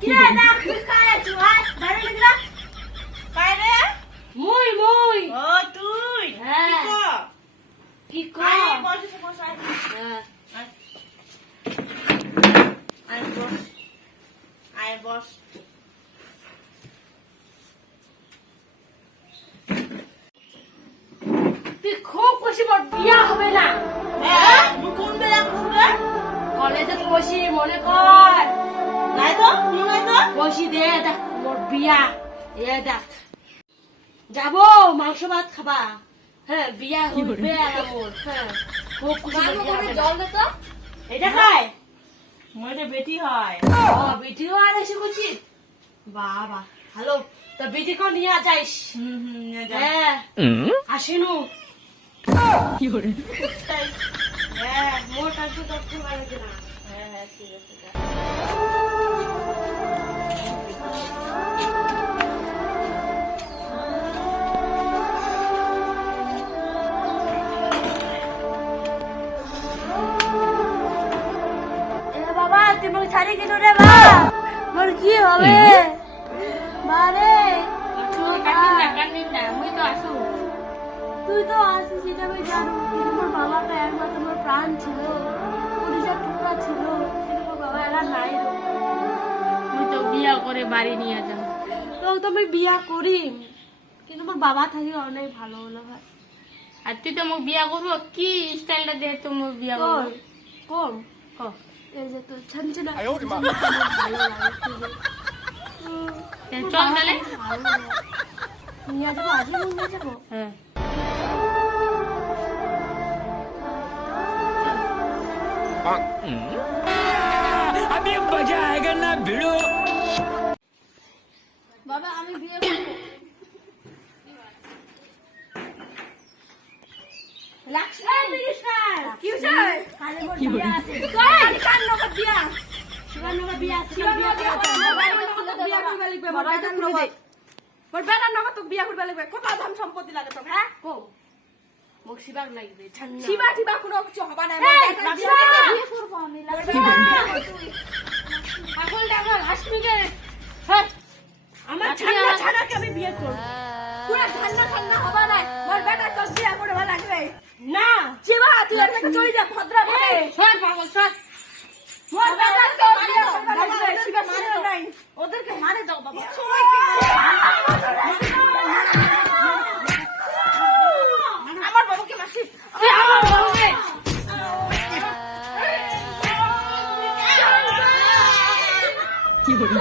কি রে না তুই কাই আছো আয় বাইরে লাগলা কাই রে মুই ও তুই হ্যাঁ কি কর আয় বস আয় হ্যাঁ আয় বস তুই খুব খুশি মোর বিয়া হবে না হ্যাঁ মুই কোন বেলা খুশি কলেজে খুশি মনে কর নাই তো নাই তো খুশি দে দেখ মোর বিয়া এ দেখ যাবো মাংস ভাত খাবা হ্যাঁ বিয়া হবে মোর হ্যাঁ খুব খুশি জল দে তো এটা খায় মোরে বেটি হয় ও ভিডিও আর এসে করছি বাবা হ্যালো তো ভিডিও নিয়ে যাইস নিয়ে যা হ্যাঁ আসেনু হ্যাঁ মোট আসবে করতে পারবে না হ্যাঁ ঠিক আছে যা। বাবা তুই মোক ছাড়ি কেন রে বা মোর কি হবে মারে তুই তো আসিস সেটা আমি জানো কিন্তু মোর বাবাটা একমাত্র মোর প্রাণ ছিল পুলিশের টুকরা ছিল কিন্তু মোর বাবা এলা নাই রে মুই তো বিয়া করে বাড়ি নিয়ে যাও তো আমি বিয়া করি কিন্তু মোর বাবা থাকি অনেক ভালো হলো ভাই আর তুই তো মোক বিয়া করবো কি স্টাইলটা দেখে তো মোক বিয়া করবো কম ক এই যে তো ছানছিনা চল তাহলে নিয়ে যাবো আজই নিয়ে যাবো হ্যাঁ अभी मजा आएगा ना भिड़ो। বাবা আমি বিয়ে করবো লক্ষ্মী মিনিস্টার কি হইছে কালে মোর বিয়া আছে কই কান নগদ বিয়া শিবান নগদ বিয়া আছে শিবান নগদ বিয়া বিয়া করবা লাগবে মোর বেটা নগদ মোর বেটা নগদ তো বিয়া করবা লাগবে কত ধাম সম্পত্তি লাগে তো হ্যাঁ কো মোক শিবাক লাগবে ছান্না শিবা শিবা কোনো কিছু হবে না মোর বেটা বিয়ে করব আমি লাগবে পাগল ডাগল হাসমিকে হ্যাঁ আমার ছান্না ছানাকে আমি বিয়ে করব পুরো ছান্না হবে না মোর বেটা তো বিয়ে করবা লাগবে না শিবা তুই এর থেকে চলে যা ভদ্রা ভাবে সর পাগল সর মোর বেটা তো বিয়ে করবা লাগবে শিবা মানে নাই ওদেরকে মারে দাও বাবা সবাইকে আমার বাবাকে মাসি আমার বাবাকে কি হলো